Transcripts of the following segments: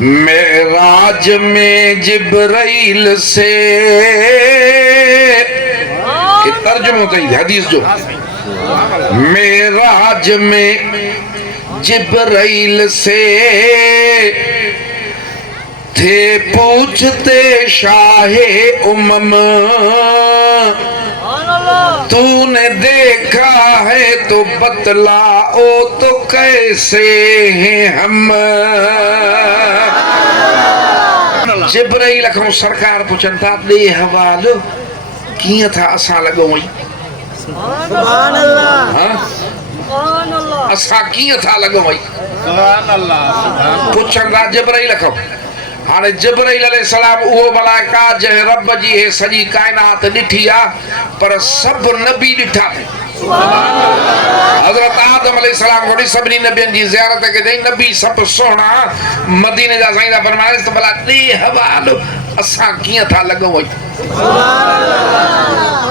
मेराज में जिब्राइल से तर्जुमो कई हदीस जो मेराज में जिब्राइल से थे पूछते शाहे उमम तूने देखा है तो बतलाओ तो कैसे हैं हम। जिब्राइल को सरकार पुछन था दे हवालो किया था असा लगो वही सुभान अल्लाह सुभान अल्लाह असा किया था लगो वही सुभान अल्लाह पुछन था जिब्राइल को हाने जिब्राइल अलैहिस्सलाम वो मलाइका जे रब जी है सजी कायनात ॾिठी आ पर सब नबी ॾिठा हजरत आदम अलैहिस्सलाम को सभी नबियन जी ज़ियारत के दई नबी सब सोना मदीने जा साईं दा फरमाइश तो भला दे हवालो असा किया था लगो वही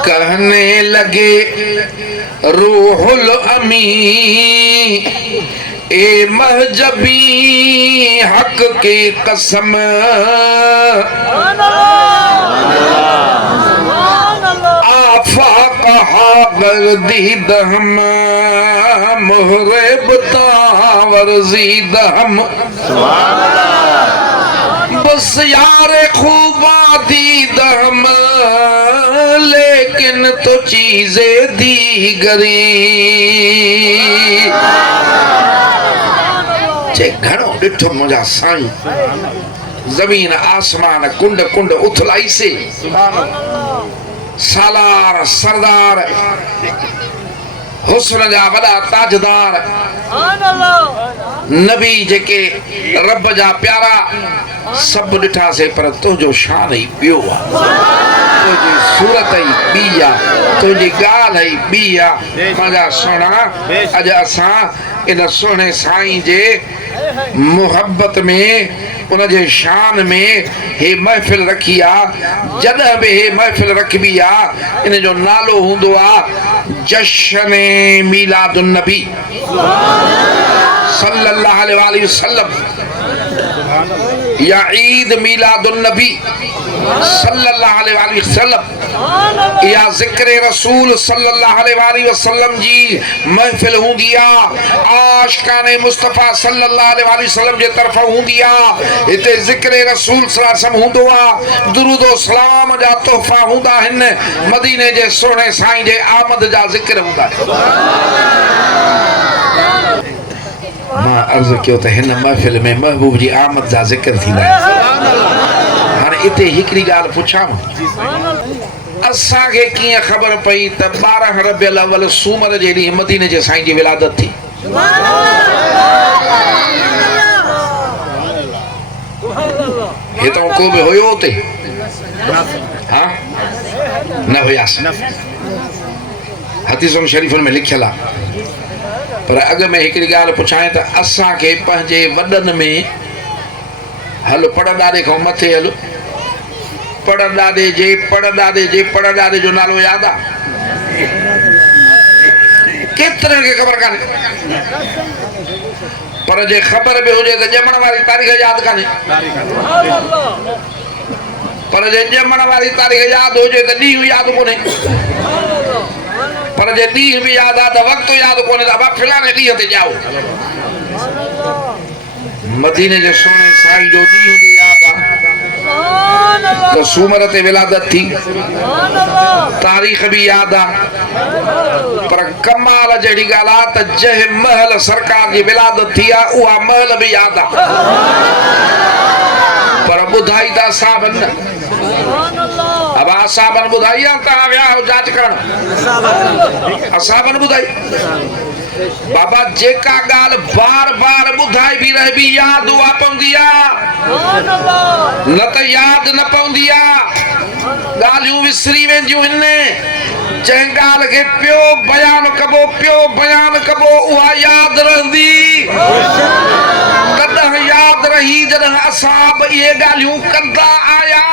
कहने लगे रूहुल अमी ए महजबी हक की कसम आफा कहा गर्दीद हम मोहरे बतावर जीद हम बस यार खूबा दीद हम लेकिन तो चीजें दी गरी घणो ॾिठो मुंहिंजा साईं ज़मीन आसमान कुंड कुंड उथलाई से सालार सरदार हुस्न जा वॾा ताजदार नबी जेके रब जा प्यारा सब ॾिठासीं पर तुंहिंजो शान ई ॿियो आहे तुंहिंजी सूरत ई ॿी आहे तुंहिंजी ॻाल्हि ई ॿी आहे मुंहिंजा सुहिणा अॼु असां इन सुहिणे साईं जे मोहब्बत में उनजे शान में हे महफ़िल रखी आहे जॾहिं बि हे महफ़िल रखबी आहे इन जो नालो हूंदो आहे जश्न मीलादुन नबी सल्लल्लाहु अलैहि वसल्लम या ईद मीलादुन नबी सल्लल्लाहु अलैहि वसल्लम या ज़िक्र रसूल सल्लल्लाहु अलैहि वसल्लम जी महफ़िल हूंदी आहे आशिक़ाने मुस्तफ़ा सल्लल्लाहु अलैहि वसल्लम जे तरफ़ हूंदी आहे हिते ज़िक्र रसूल सल्लल्लाहु अलैहि वसल्लम हूंदो आहे दुरूद ओ सलाम जा तोहफ़ा हूंदा आहिनि मदीने जे सोणे साईं जे आमद जा ज़िक्र हूंदा मां अर्ज़ कयो त हिन महफ़िल में महबूब जी आमद जा ज़िक्र थींदा हाणे इते हिकिड़ी ॻाल्हि पुछां असांखे कीअं ख़बर पई त 12 रबियुल अव्वल सूमर जे ॾींहुं मदीने जे साईं जी विलादत थी हितां को बि हुयो उते हा न हुयासीं हदीसुनि शरीफ़ुनि में लिखियल आहे पर अॻ में हिकिड़ी ॻाल्हि पुछां त असांखे पंहिंजे वॾनि में हल पड़दादे खां मथे हल पड़दादे पड़दादे जो नालो यादि आहे केतिरनि खे ख़बर कान्हे पर जे ख़बर बि हुजे त ॼमण वारी तारीख़ यादि कान्हे पर जे ॼमण वारी तारीख़ यादि हुजे त ॾींहुं यादि कोन्हे पर जे ॾींहुं बि यादि आहे त वक़्तु यादि कोन्हे त बाबा फलाणे ॾींहं ते ॼाओ मदीने जे सोने साईं जो ॾींहुं बि यादि आहे त सूमर ते विलादत थी तारीख़ बि यादि आहे पर कमाल जहिड़ी ॻाल्हि आहे त जंहिं महल सरकार जी विलादत थी आहे उहा महल बि यादि आहे पर ॿुधाई त असां न अब असाबन बुधाई तव्हां विया हो जांच करण असाबन बुधाई बाबा जेका ॻाल्हि बार बार ॿुधाई बि रहिबी यादि उहा पवंदी आहे न त यादि न पवंदी आहे ॻाल्हियूं विसरी वेंदियूं आहिनि जंहिं ॻाल्हि खे पियो बयान कबो उहा यादि रहंदी तॾहिं यादि रही जॾहिं असां बि इहे ॻाल्हियूं कंदा आया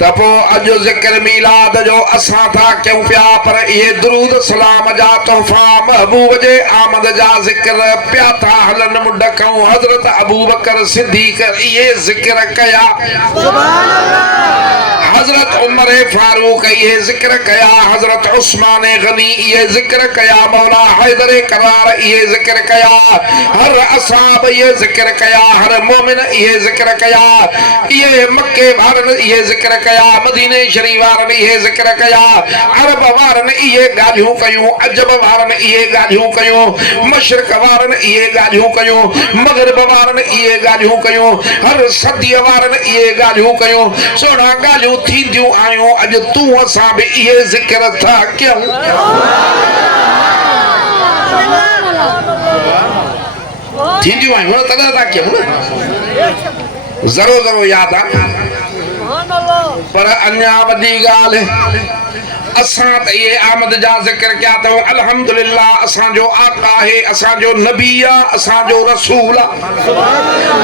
तपो अजो जिक्र मिलाद जो असा था क्यों पिया पर ये दरूद सलाम जा तोहफा महबूब जे आमद जा जिक्र पिया था हलन मुडकऊं हजरत अबू बकर सिद्दीक ये जिक्र कया सुभान अल्लाह हजरत उमर फारूक ये जिक्र कया हजरत उस्मान गनी ये जिक्र कया मौला हैदर करार ये जिक्र कया हर असहाब ये जिक्र कया हर मोमिन ये जिक्र कया ये मक्के वारन ये जिक्र कया मदीने शरीफ वारन ये जिक्र कया अरब वारन ये गालियूं कयूं अजब वारन ये गालियूं कयूं मशरक वारन ये गालियूं कयूं मगरिब वारन ये गालियूं कयूं हर सदी वारन ये गालियूं कयूं सोना गालियूं थींदियूं आयूं अज तू असां भी ये जिक्र था क्यों थींदियूं आयूं तदा था क्यों जरो जरो याद आ पर अन्या वडी गाल असां त ये आमद जा जिक्र क्या तो अल्हम्दुलिल्लाह असां जो आका है असां जो नबी आ असां जो रसूल आ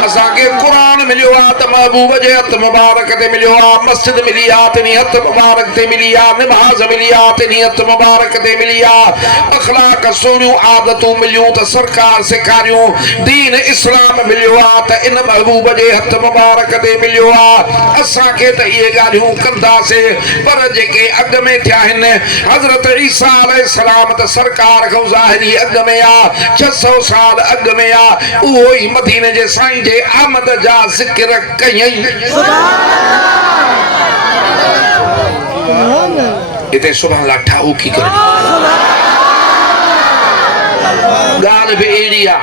असां के कुरान मिलियो आ त महबूब जे हथ मुबारक ते मिलियो आ मस्जिद मिली आ ते हथ मुबारक ते मिली आ नमाज मिली आ ते हथ मुबारक ते मिली आ अखलाक सोनियूं आदतूं मिलियूं त सरकार सिखारियूं दीन इस्लाम मिलियो आ त इन महबूब जे हथ मुबारक ते मिलियो आ असां के त ये गालियूं कंदासे पर जेके अग में थिया हजरत ईसा अलैहि सलाम त सरकार को ज़ाहिरी अग में आ 600 साल अग में आ वो ही मदीने जे साईं जे आमद जा जिक्र कयई इते सुभान अल्लाह ठाऊ की करे गाल भी एड़ी आ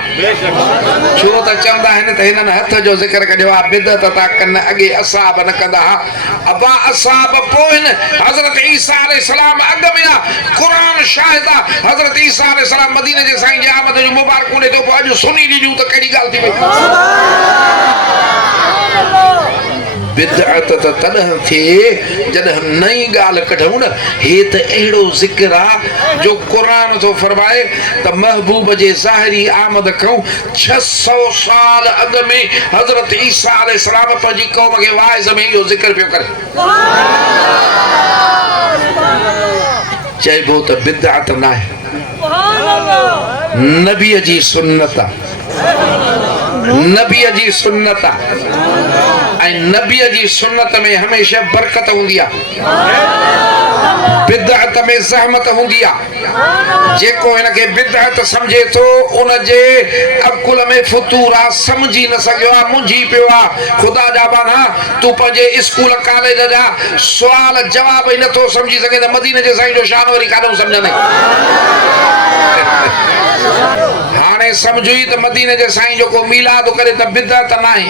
छो त चंदा है त हिनन हथ जो जिक्र कयो आ बिदत ता कन अगे असहाब न कंदा अबा असहाब पोइन हजरत ईसा अलैहि सलाम अग में आ कुरान शाहिदा हजरत ईसा अलैहि सलाम मदीने जे साईं जे आमद जो मुबारक ने तो अज सुनी दी त कड़ी गाल थी बिदअत त तॾहिं थिए जॾहिं नई ॻाल्हि कढूं न हे त अहिड़ो ज़िक्र आहे जो क़ुरान थो फरमाए त महबूब जे ज़ाहिरी आमद खां 600 साल अॻ में हज़रत ईसा अलैहिस्सलाम पंहिंजी क़ौम खे वाइज़ में इहो ज़िक्र पियो करे चइबो त बिदअत न आहे नबीअ जी सुन्नत नबीअ जी सुन्नत ऐं नबीअ जी सुन्नत में हमेशा बरकत हूंदी आहे बिदअत में ज़हमत हूंदी आहे जेको हिनखे बिदअत सम्झे थो उन जे अकुल में फतूर आहे सम्झी न सघियो आहे मुंझी पियो आहे ख़ुदा जा बाना तूं पंहिंजे स्कूल कॉलेज जा सुवाल जवाब ई नथो सम्झी सघे त मदीने जे साईं जो शान वरी काॾो सम्झंदे हाणे सम्झी त मदीने जे साईं जेको मीलाद करे त बिदअत न आहे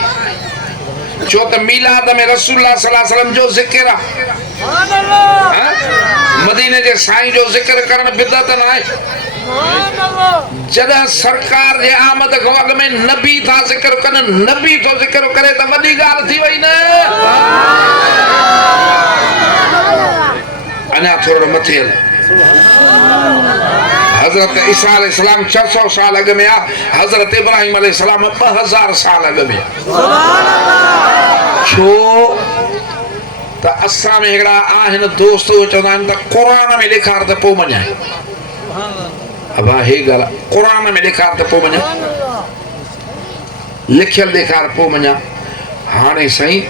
छो त मीलाद में रसूलुल्लाह सल्लल्लाहु अलैहि वसल्लम जो ज़िक्र आहे मदीने जे साईं जो ज़िक्र करण बिदअत न आहे जॾहिं सरकार जे आमद खां अॻ में नबी था ज़िक्र कनि नबी थो ज़िक्र करे त वॾी ॻाल्हि थी वई न अञा थोरो मथे हल हजरत ईसा अलैहिस्सलाम 600 साल अॻ में आ हजरत इब्राहिम अलैहिस्सलाम 2000 साल अॻ में छो त असां में हिकिड़ा आहिनि दोस्त चवंदा आहिनि त क़ुरान में ॾेखार त पोइ मञाए अबा हे ॻाल्हि क़ुरान में ॾेखार त पोइ मञाए लिखियल ॾेखार पोइ मञा हाणे साईं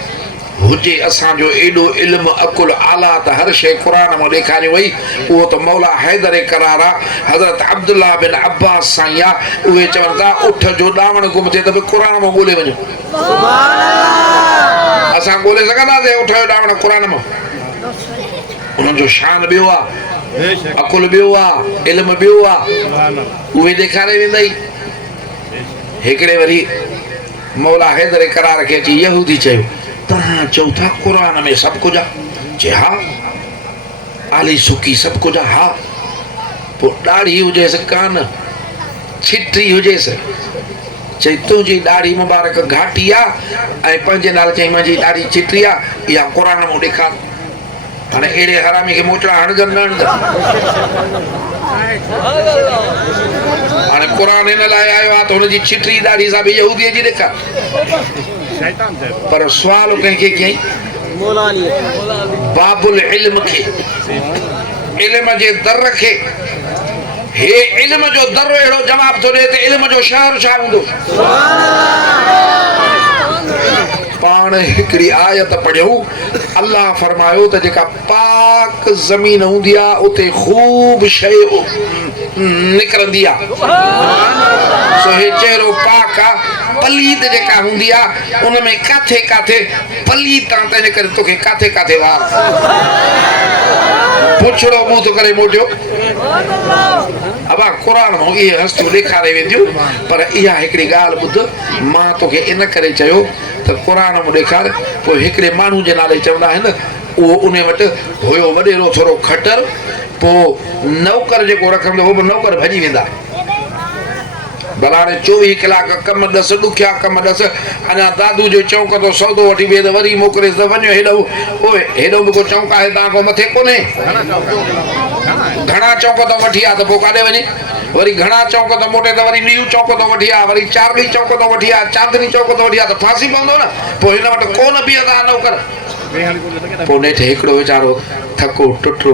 हुजे असांजो एॾो इल्मु अकुल आला त हर शइ क़ुरान में ॾेखारे वई उहो त मौला हैदर करार आहे हज़रत अब्दुल्लाह बिन अब्बास साईं आहे उहे चवनि था उठ जो ॾावण गुम थिए त बि क़ुरान में ॻोल्हे वञो असां ॻोल्हे सघंदासीं उठ जो ॾावण क़ुरान में उन्हनि जो शान ॿियो आहे अकुल ॿियो आहे इल्मु ॿियो आहे उहे ॾेखारे वेंदा ई हिकिड़े वरी मौला हैदर करार खे अची यहूदी चयो तव्हां चओ था क़ुरान में सभु कुझु आहे चए हा आली सुकी सभु कुझु आहे हा पोइ ॾाढ़ी हुजेसि कान छिटी हुजेसि चई तुंहिंजी ॾाढ़ी मुबारक घाटी आहे ऐं पंहिंजे नाले चई मुंहिंजी ॾाढ़ी छिटी आहे इहा क़ुरान में ॾेखार हाणे अहिड़े हरामी खे मोचड़ा हणजनि न हणजनि हाणे क़ुरान हिन लाइ आयो आहे त हुनजी छिटी ॾाढ़ी सां बि यहूदीअ जी ॾेखार पर सुवाल कंहिंखे कयईं बाबुल इल्म खे इल्म जे दर खे हे इल्म जो दर एड़ो जवाब तो दे ते इल्म जो शहर छा हूंदो पाण हिकड़ी आयत पढ़ियो अल्लाह फरमायो त जेका पाक ज़मीन हूंदी आ उते खूब शय निकरंदी आ सो हे चेहरो पाक आ पलीद जेका हूंदी आ उन में काथे काथे पलीद ता तने करे तोखे काथे काथे वार पुछड़ो मुंह तो करे मोटियो अबा कुरान में ये हस्तु लिखारे वेंदियो पर इहा हिकड़ी गाल बुध मां तोखे इन करे चयो त कुरान में देखार पोइ हिकड़े माण्हू जे नाले चवंदा आहिनि उहो उन वटि हुयो वॾेरो थोरो खटर पोइ नौकर जेको रखंदो हो बि नौकर भॼी वेंदा भला हाणे 24 कलाक कम ॾस ॾुखिया कम ॾस अञा दादू जो चौंक तो सौदो वठी ॿिए त वरी मोकिलेसि त वञो हेॾो ओए हेॾो बि को चौंक आहे तव्हां खां मथे कोन्हे घणा चौंक तो वठी आहे त पोइ काॾे वञे वरी घणा चौंक तो मोटे त वरी न्यू चौंक तो वठी आहे वरी चारली चौंक तो वठी आहे चांदनी चौंक तो वठी आहे त फांसी पवंदो न पोइ हिन वटि कोन बीहंदा नौकर पोइ नेठि हिकिड़ो वीचारो थको टुटरो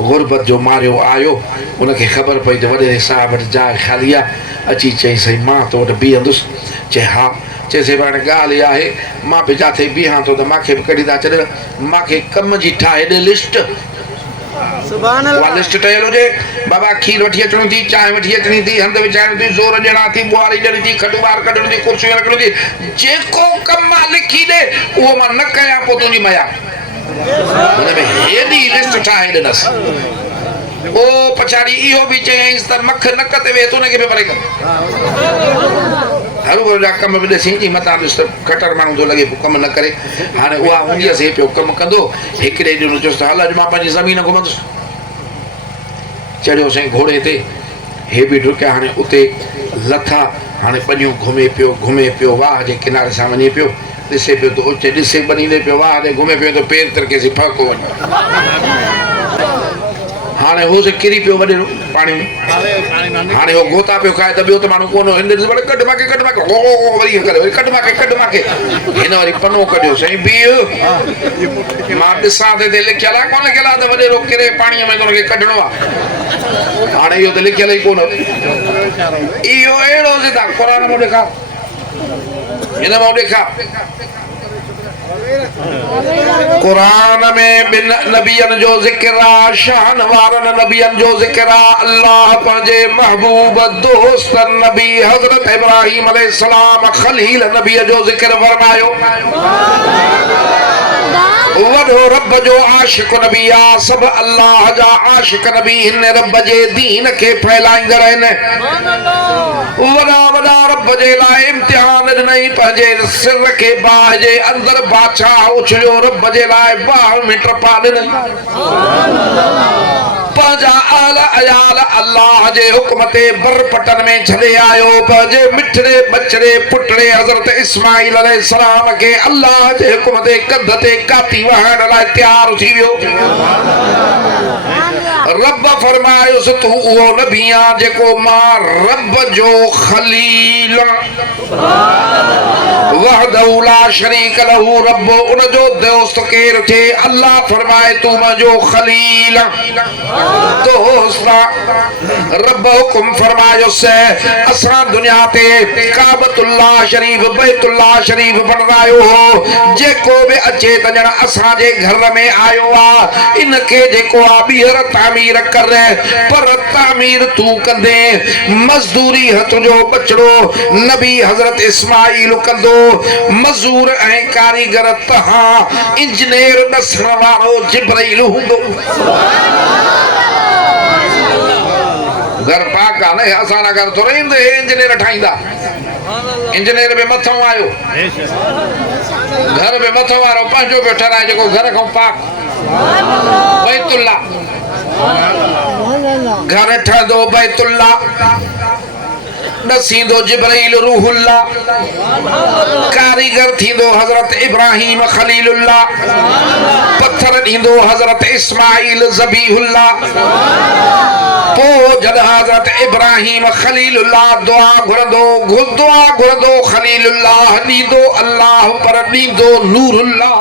गुरबत जो मारियो आयो उनखे ख़बर पई त वॾे साहिब वटि जाइ ख़ाली आहे अची चई सही मां तो वटि बीहंदुसि चए हा चएसि हाणे ॻाल्हि इहा आहे मां बि जिथे बीहां थो त मूंखे बि कढी था छॾनि मूंखे कम जी ठाहे ॾे लिस्ट लिस्ट ठहियल हुजे बाबा खीर वठी अचणो थी चांहि वठी अचणी थी हंधि विछाइणी थी ज़ोर ॾियणा थी ॿुहारी ॾियणी थी खॾु ॿाहिरि कढणी थी कुर्सियूं रखणी थी जेको कमु आहे लिखी ॾे उहो मां न कयां पोइ तुंहिंजी मया हुन में हेॾी लिस्ट ठाहे ॾिनसि ओ पछाड़ी इहो बि चयईंसि त मख नक ते वेह हुनखे बि परे कर हर जा कम बि ॾिसी जी मथां ॾिस त खटर माण्हू थो लॻे पोइ कमु न करे हाणे उहा हूंदी हुअसि हे पियो कमु कंदो हिकिड़े ॾींहुं चयोसि त हल अॼु मां पंहिंजी ज़मीन घुमंदुसि चढ़ियो साईं घोड़े ते हे बि डुकिया हाणे उते लथा हाणे पनियूं घुमे पियो वाह जे किनारे सां वञे पियो ॾिसे पियो त उचे ॾिसे ॿनींदे पियो वाह ते घुमे पियो त पेर तिरकेसि फको वञे हाणे हो से किरी पियो वॾेरो पाणी में हाणे हो गोता पियो खाए त ॿियो त माण्हू कोन हिन वरी कढ मांखे वरी करे वरी कढ मांखे हिन वरी पनो कढियो साईं बीह मां ॾिसां ते लिखियल आहे कोन लिखियल आहे त वॾेरो किरे पाणीअ में हुनखे कढणो आहे हाणे इहो त लिखियल ई कोन इहो अहिड़ो सिधा क़ुरान में ॾेखार हिन में ॾेखार कुरान में बिन नबियन जो ज़िक्र आहे शान वारन नबियन जो ज़िक्र आहे अल्लाह पंहिंजे महबूब दोस्त नबी हज़रत इब्राहिम अलैहिस्सलाम खलील नबी जो ज़िक्र फरमायो वॾो रब जो आशिक़ नबी आहे सभु अल्लाह जा आशिक़ नबी हिन रब जे दीन खे फैलाईंदड़ आहिनि वॾा वॾा रब जे लाइ इम्तिहान ॾिनई पंहिंजे सिर खे बाहि जे अंदरि बादशाह उछलियो रब जे लाइ बाहि में टपा ॾिनई पंहिंजा आल अयाल अल्लाह जे हुक्म ते बरपटन में छॾे आयो पंहिंजे मिठड़े बचड़े पुटड़े हज़रत इस्माइल अलैहिस्सलाम खे अल्लाह जे हुक्म ते कंध ते काती वहण लाइ तैयार थी वियो रब फरमायुसि तूं उहो नबी आहे जेको मां रब जो खलील वहदहु ला शरीक लहू रब उन जो दोस्त केरु थे अल्लाह फरमाए तूं मुंहिंजो खलील दोस्त रब हुकुम फरमायुसि असां दुनिया ते काबतुल्लाह शरीफ बैतुल्लाह शरीफ बणरायो हो जेको बि अचे त ॼण असांजे घर में आयो आहे इनखे जेको आहे ॿीहर तामीर कर पर तामीर तूं कंदे मज़दूरी हथ जो बचड़ो नबी हज़रत इस्माइल कंदो मज़दूर ऐं कारीगर तहां इंजीनियर ॾसण वारो जिब्राइल हूंदो घर पाक आहे न असां घर थोरो ईंदो इंजीनियर ठाहींदा इंजीनियर बि मथां आयो घर बि मथां वारो पंहिंजो पियो ठहाए जेको घर खां पाक बैतुल्लाह घर ठहंदो बैतुल्लाह नसींदो जिब्राइल रूहुल्लाह कारीगर थींदो हजरत इब्राहिम खलीलुल्लाह पत्थर दींदो हजरत इस्माइल ज़बीहुल्लाह पो जद हजरत इब्राहिम खलीलुल्लाह दुआ घुरदो खलीलुल्लाह नीदो अल्लाह पर नीदो नूरुल्लाह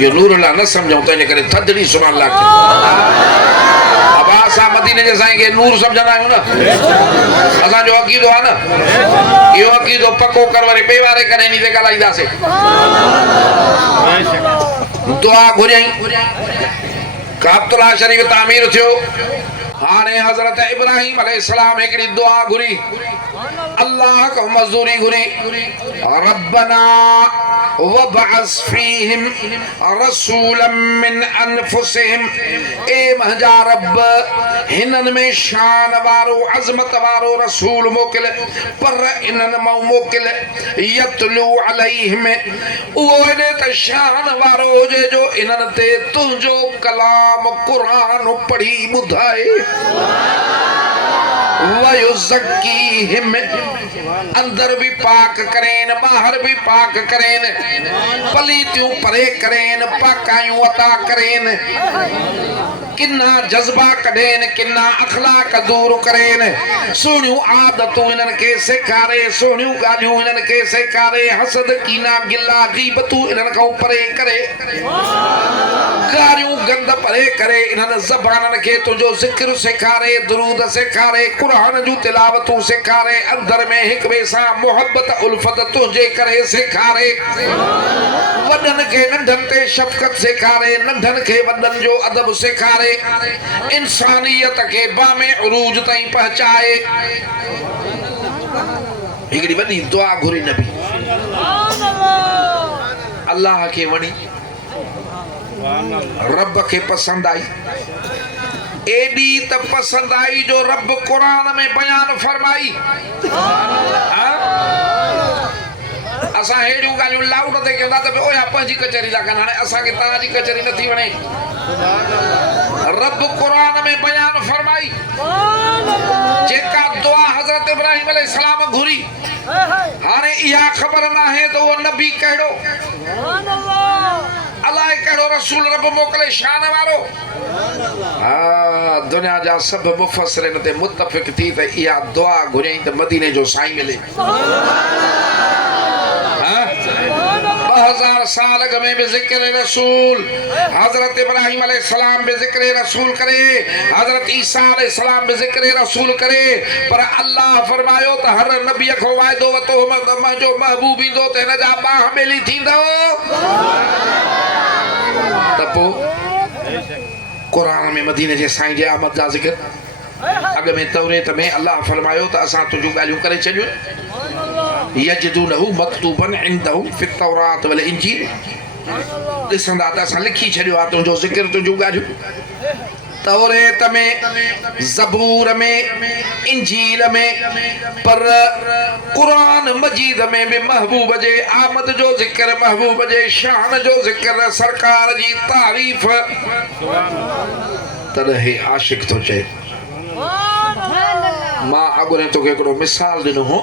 ये नूरुल्लाह न समझो तो इन्हें करे थदड़ी सुभान अल्लाह की अब आसा मदीने जे साईं के नूर समझना है ना असा जो अकीदो है ना यो अकीदो पक्को कर वरी बे वारे करे नी ते गलाईदा से दुआ घुरई काबतुल्लाह शरीफ तामीर थियो हाने हजरत इब्राहिम अलैहिस्सलाम एकड़ी दुआ घुरी अल्लाह को मजदूरी घुरी रब्बना वबअस फीहिम रसूलन मिन अनफुसिहिम ए महजा रब हिनन में शान वारो अजमत वारो रसूल मोकिल पर इनन मौ मोकिल यतलू अलैहिम ओ ने त शान वारो जे जो इनन ते तुजो कलाम कुरान पढ़ी बुधाए वयुज़क्कीहिम अंदर भी पाक करेन बाहर भी पाक करेन पलीतियों परे करेन पाकायूं अता करेन किन्ना जज्बा कढेन किन्ना अखलाक दूर करेन सुनियूं आदतूं इन्हनि खे सेखारे सुनियूं ॻाल्हियूं इन्हनि खे सेखारे हसद कीना गिला गीबतूं इन्हनि खां परे करे गारियूं गंद परे करे इन्हनि ज़बाननि खे तुंहिंजो ज़िक्र सेखारे दुरूद सेखारे कुरान जूं तिलावतूं सेखारे अंदर में हिक ॿिए सां मोहब्बत उल्फत तुंहिंजे करे सेखारे वॾनि खे नंढनि ते शफ़क़त सेखारे नंढनि खे वॾनि जो अदब सेखारे इंसानियत के बामे उरूज ताईं पहुंचाए हिकड़ी वॾी दुआ घुरी नबी अल्लाह के वणी रब के पसंद आई एडी त पसंद आई जो रब कुरान में बयान फरमाई असा हेड़ियूं ॻाल्हियूं लाउड ते कंदा त ओया पंहिंजी कचहरी था कनि हाणे असांखे तव्हांजी कचहरी नथी वणे रब कुरान में बयान फरमाई जेका दुआ हजरत इब्राहिम अलैहिस्सलाम घुरी हाणे इहा ख़बर न आहे त उहो नबी कहिड़ो अलाए कहिड़ो रसूल रब मोकिले शान वारो दुनिया जा सभु मुफ़स्सिरीन ते मुत्तफ़िक़ थी त इहा दुआ घुरियईं त मदीने जो साईं मिले 2000 साल में भी जिक्र रसूल हजरत इब्राहिम अलैहिस्सलाम भी जिक्र रसूल करे हजरत ईसा अलैहिस्सलाम भी जिक्र रसूल करे पर अल्लाह फरमायो त हर नबी को वायदो वतो जो महबूब इंदो त हिन जा बाह बेली थींदो त पो कुरान में मदीने जे साईं जे आमद जा जिक्र अग में तौरेत में अल्लाह फरमायो त असां तुझू गालियूं करे छॾियो यजदूनहु मक्तूबन इंदहुम फित तौरात वल इंजील ॾिसंदा त असां लिखी छॾियो आहे तुंहिंजो ज़िक्र तुंहिंजूं ॻाल्हियूं तौरेत में ज़बूर में इंजील में पर कुरान मजीद में भी महबूब जे आमद जो ज़िक्र महबूब जे शान जो ज़िक्र सरकार जी तारीफ़ तॾहिं हे आशिक थो चए मां अॻु तोखे हिकिड़ो मिसाल ॾिनो हो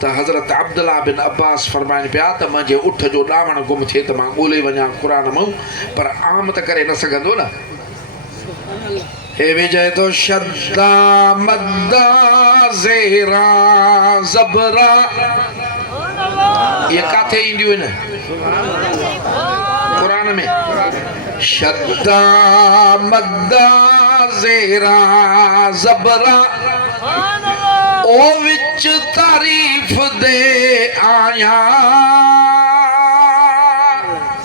त हज़रत अब्दुल्ला बिन अब्बास फरमाइनि पिया त मुंहिंजे उठ जो ॾावण गुम थिए त मां ॻोल्हे वञा क़ुरान मां पर आम त करे न सघंदो न हे विजय तो शद्दा मद्दा ज़ेरा ज़बरा ये काथे ईंदियूं आहिनि क़ुरान में शद्दा मद्दा ज़ेरा ज़बरा ओ विच तारीफ दे आया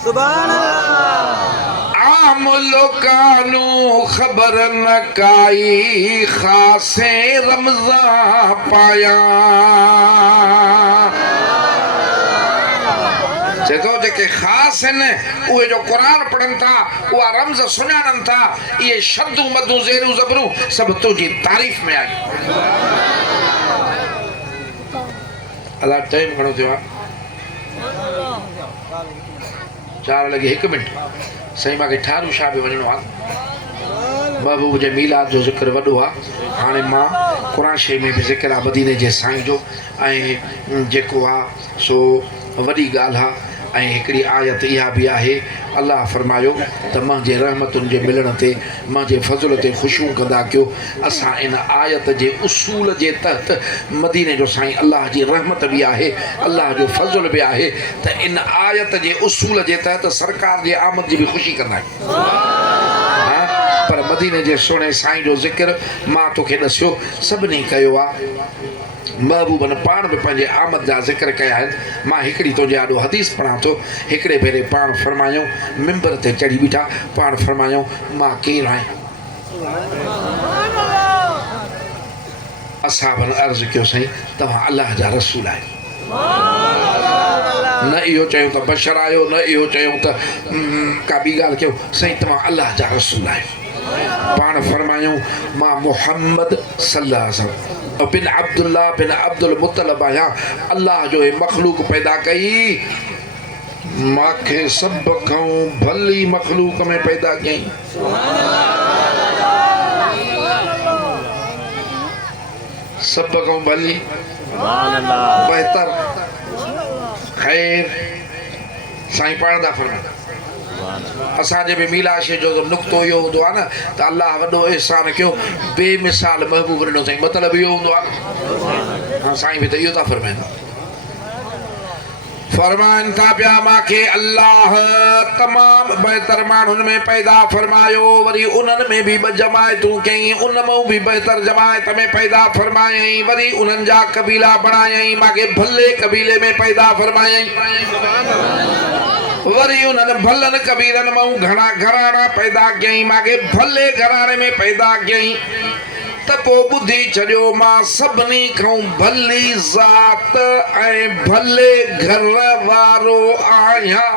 सुभान अल्लाह आम लोकानू खबर न काई खासे रमज़ा पाया जेको जेके ख़ास आहिनि उहे जो क़ुरान पढ़नि था उहा रमज़ सुञाणनि था इहे शब्दूं मदूं ज़ेरूं ज़बरूं सभु तुंहिंजी तारीफ़ में आई अल्लाह टाइम घणो थियो आहे 4 लॻे 1 मिनट साईं मूंखे ठारू छा बि वञिणो आहे महबूब जे मीलाद जो ज़िक्र वॾो आहे। हाणे मां क़ुरान शरीफ़ में बि ज़िक्र आहे मदीने जे साईं जो ऐं जेको आहे सो वॾी ॻाल्हि आहे। ऐं हिकिड़ी आयत इहा बि आहे, अल्लाह फरमायो त मुंहिंजे रहमतुनि जे मिलण ते मुंहिंजे फज़ल ते ख़ुशियूं कंदा कयो। असां इन आयत जे उसूल जे तहत मदीने जो साईं अल्लाह जी रहमत बि आहे, अल्लाह जो फज़ल बि आहे, त इन आयत जे उसूल जे तहत सरकार जे आमद जी बि ख़ुशी कंदा आहियूं। पर मदीने जे सुहिणे साईं जो ज़िक्र मां तोखे ॾसियो सभिनी कयो आहे। महबूबन पाण बि पंहिंजे आमद जा ज़िक्र कया आहिनि। मां हिकिड़ी तुंहिंजे आॾो हदीस पढ़ां थो। हिकिड़े भेरे पाण फरमायूं मिंबर ते चढ़ी बीठा, पाण फरमायूं मां केरु आहियां। असहाबनि अर्ज़ु कयो साईं तव्हां अल्लाह जा रसूल आहियो। न इहो चयूं त बशर आहियो, न इहो चयूं त का ॿी ॻाल्हि कयो, साईं तव्हां अल्लाह जा रसूल आहियो। पाण फरमायूं मां मुहम्मद सल्लल्लाहु अलैहि वसल्लम बिन अब्दुल्लाह बिन अब्दुल मुत्तलिब आहियां। अल्लाह जो हे मखलूक पैदा कई, मूंखे सभ खां भली मखलूक में पैदा कयईं। सभ खां भली बहितर ख़ैर साईं पाण था फरमाइनि। असांजे बि मीलाशे जो नुक़्तो इहो हूंदो आहे न त अल्लाह वॾो एहसान कयो, बेमिसाल महबूब ॾिनो साईं, मतिलबु इहो हूंदो आहे न। हा साईं बि त इहो था फरमाइनि। फरमाइनि था पिया मूंखे अल्लाह तमामु बहितर माण्हुनि में पैदा फरमायो, वरी उन्हनि में बि ॿ जमायतूं कयईं, उन मां बि बहितर जमायत में पैदा फरमायईं, वरी उन्हनि जा कबीला बणायईं, मूंखे भले कबीले में पैदा फरमायईं, वरी उन्हनि भलनि कबीरनि मां घणा घराना पैदा कयईं, मूंखे भले घराने में पैदा कयईं। त पोइ ॿुधी छॾियो मां सभिनी खां भली ज़ात ऐं भले घर वारो आहियां।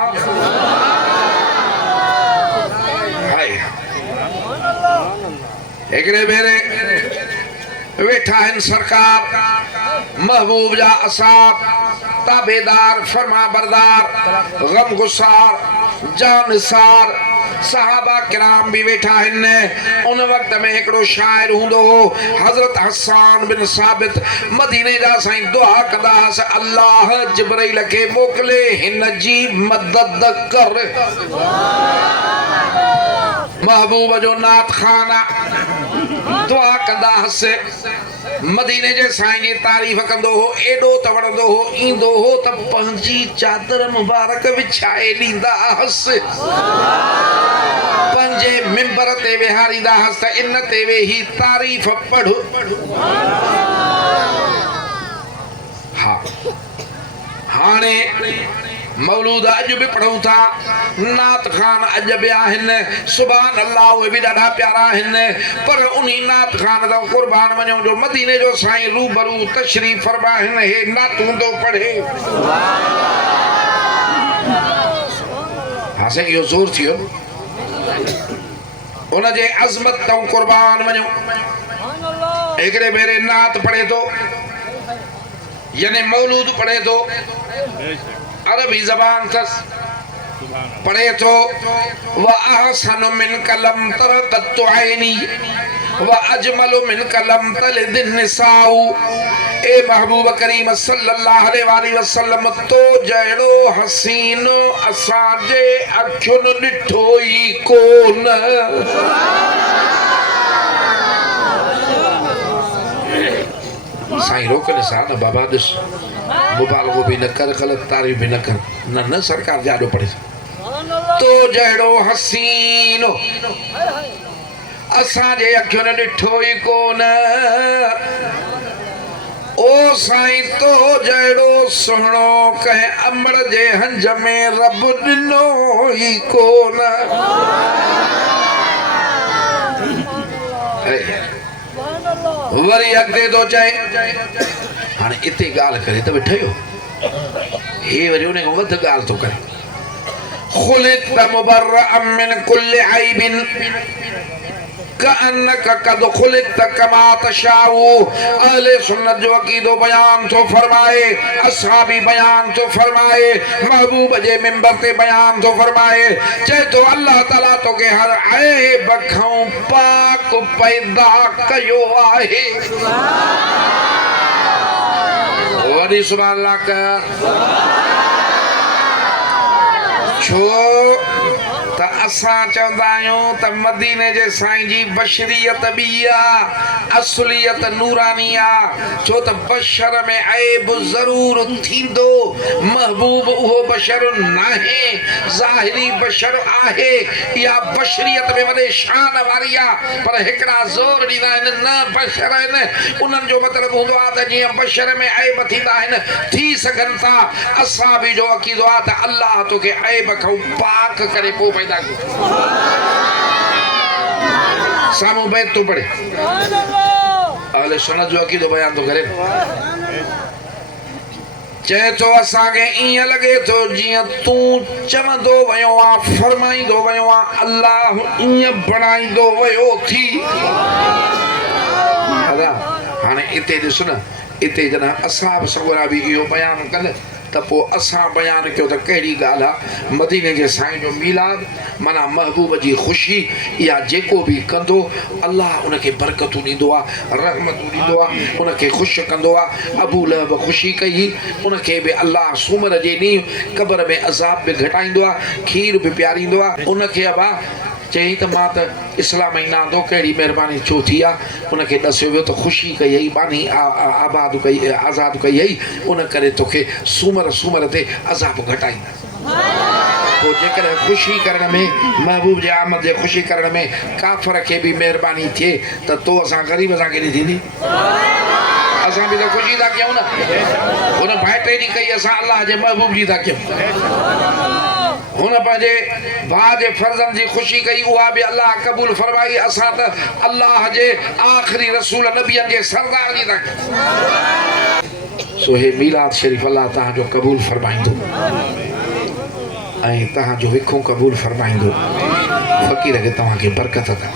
हिकिड़े भेरे वेठा आहिनि सरकार महबूब जा असाब ताबेदार फरमा बरदार गम गुसार जानिसार सहाबा किराम भी वेठा आहिनि। उन वक्त में हिकिड़ो शाइर हूंदो हो हज़रत हसन बिन साबित मदीने जा साईं दुआ कंदा हुआसीं अल्लाह जिब्राइल खे मोकिले हिन जी मदद कर। महबूब जो नात खाना दुआ कंदा हुआसीं, मदीने जे साईं जी तारीफ़ कंदो हो, एॾो त वणंदो हो, ईंदो हो त पंहिंजी चादर मुबारक विछाए ॾींदा हुअसि, पंहिंजे मिंबर ते विहारींदा हुअसि त इन ते वेही तारीफ़ पढ़। हा हाणे मौलूद अॼु बि पढ़ूं था, नात खान अॼु बि आहिनि, सुभान अल्लाह उहे बि ॾाढा प्यारा आहिनि, पर उन नात खान तो कुर्बान वञो जो मदीने जो साईं रूबरू तशरीफ़ फरमा आहिनि, हे नातूं थो पढ़े। हा साईं इहो ज़ोर थी वियो, उन जे अज़मत तो कुर्बान वञो। हिकिड़े भेरे नात पढ़े थो यानी मौलूद पढ़े थो, अरबी जबान थस, पढ़े तो व अहसन मिन कलम तरकत ऐनी व अजमल मिन कलम तलिद निसाउ। ए महबूब करीम सल्लल्लाहु अलैहि वसल्लम तो जहिड़ो हसीन असांजे अखियुनि ॾिठो ई कोन। साईं रोकने सा न बाबा ॾिस मुबालगो भी न कर, गलत तारीफ़ भी न कर, न न सरकार जाॾो पढ़े तो जहिड़ो हसीन असांजे अखियुनि ॾिठो ई कोन। ओ साईं तो जहिड़ो सुहिणो कंहिं अमड़ जे हंज में रब ॾिनो ई कोन। वरी अॻिते थो चए, हाणे इते ॻाल्हि करे त वेठो हे वरी उन खां वधि ॻाल्हि थो करे। खुलिक़्त मुबर्रअम मिन कुल्लि ऐबिन कअन्नक कद खुलिक़्त कमा तशाउ। अहले सुन्नत जो अकीदो बयान तो फरमाए, असहाबी बयान तो फरमाए, महबूब जे मिंबर ते बयान तो फरमाए। चए तो अल्लाह ताला तो के हर ऐब खां पाक पैदा कयो आहे। वरी सुभान अल्लाह का। छो त असां चवंदा आहियूं त मदीने जे साईं जी बशरियत बि आहे, असुलियत नूरानी आहे। छो त बशर में ऐब ज़रूर थींदो, महबूब उहो बशर नाहे, ज़ाहिरी बशर आहे। इहा बशरियत में वॾे शान वारी आहे। पर हिकिड़ा ज़ोर ॾींदा आहिनि न बशर आहिनि, उन्हनि जो मतिलबु हूंदो आहे त जीअं बशर में ऐब थींदा आहिनि, थी सघनि था। असां बि जो अक़ीदो आहे त अल्लाह तोखे ऐब खां पाक करे पोइ पैदा कयो। साम्हूं बैत तो पढ़े, अहले सुन्नत जो अक़ीदो बयान तो करे। चए तो असांखे ईअं लॻे थो जीअं तूं चवंदो वियो आहे, फरमाईंदो वियो आहे, अल्लाह ईअं बणाईंदो वियो थी। दादा हाणे इते ॾिस न, इते जॾहिं असां सगोरा बि इहो बयानु कनि त पोइ असां बयानु कयो त कहिड़ी ॻाल्हि आहे। मदीने जे साईं जो मीलाद माना महबूब जी ख़ुशी, इहा जेको बि कंदो अल्लाह उनखे बरकतूं ॾींदो आहे, रहमतूं ॾींदो आहे, उनखे ख़ुशि कंदो आहे। अबू लहब ख़ुशी कई, उनखे बि अल्लाह सूमर जे ॾींहुं क़बर में अज़ाब बि घटाईंदो आहे, खीर बि पियारींदो आहे। उनखे अबा चई त मां त इस्लाम ई नांदो कहिड़ी महिरबानी छो थी आहे। उनखे ॾसियो वियो त ख़ुशी कई आई, बानी आबाद कई, आज़ादु कई आई, उन करे तोखे सूमर सूमर ते अज़ाब घटाईंदा। पोइ जेकॾहिं ख़ुशी करण में, महबूब जे आमद जे ख़ुशी करण में काफ़र खे बि महिरबानी थिए त तो असां ग़रीब सां केॾी थींदी? असां बि त ख़ुशी था कयूं न। हुन भाइटे जी कई असां अलाह जे महबूब जी था कयूं। हुन पंहिंजे भाउ जे फर्ज़नि जी ख़ुशी कई, उहा बि अलाह क़बूल फरमाई। असां त अलाह जे आख़िरी रसूल नबियनि जे सरदार जी था कयूं। सो हे मीलाद शरीफ़ अलाह तव्हांजो क़बूल फरमाईंदो ऐं तव्हांजो विखो क़बूल फरमाईंदो। फ़क़ीर खे तव्हांखे बरकत अता।